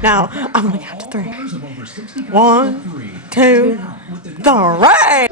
Now, I'm gonna count to three. 1, 2, 3.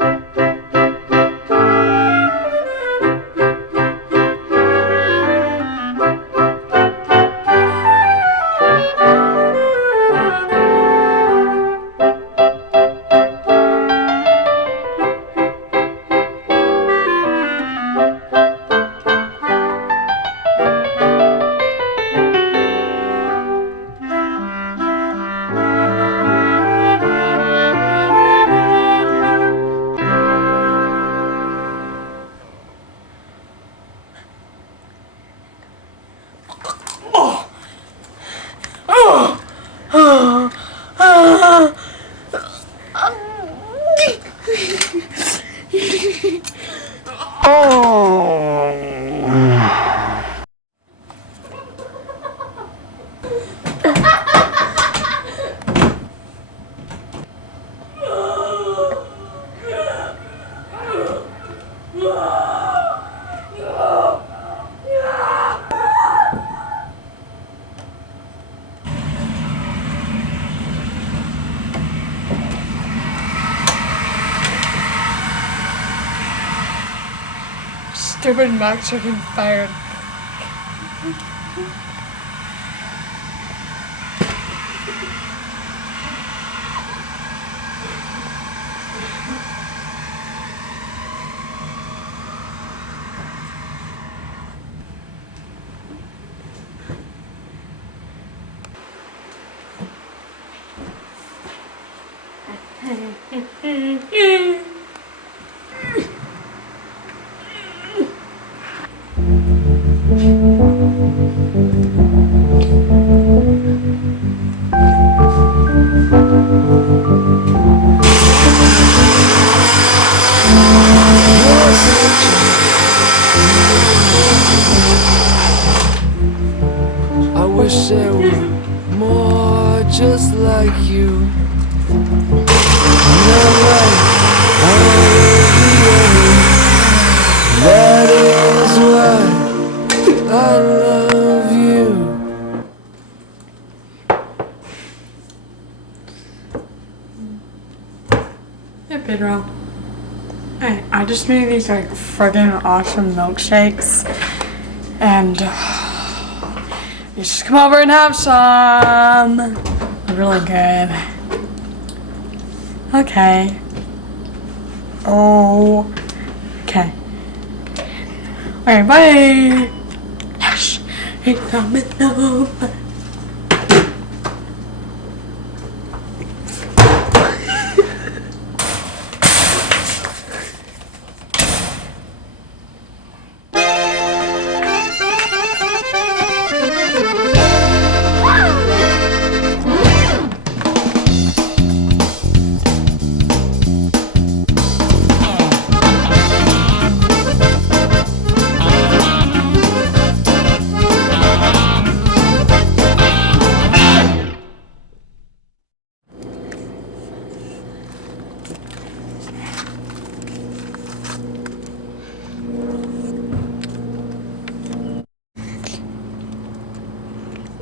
Stupid Max are getting fired. I wish there were more just like you. Not like all the others. That is why I love you. Hey, Pedro. Hey, I just made these like friggin' awesome milkshakes, and you just come over and have some. They're really good. Okay. Oh. Okay. Alright, bye. Yes. It's coming over.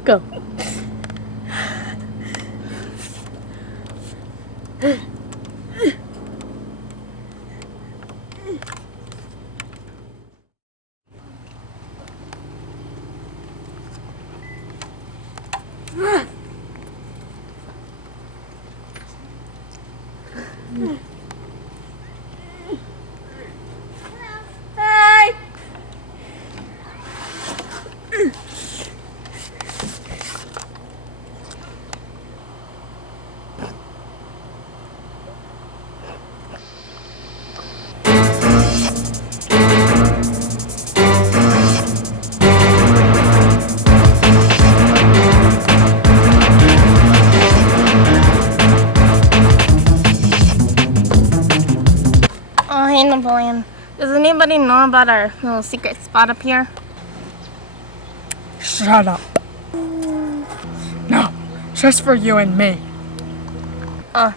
Go. Hi. Oh, hey Napoleon. Does anybody know about our little secret spot up here? Shut up. No, just for you and me. Oh,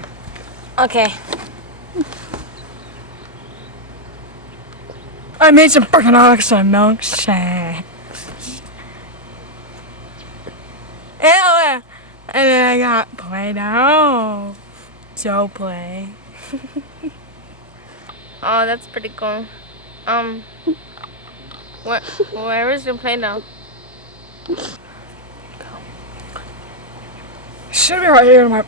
okay. I made some freaking awesome milkshakes. Ew, And then I got play-doh. So play. Oh, that's pretty cool. Where is your play-doh? Should be right here in my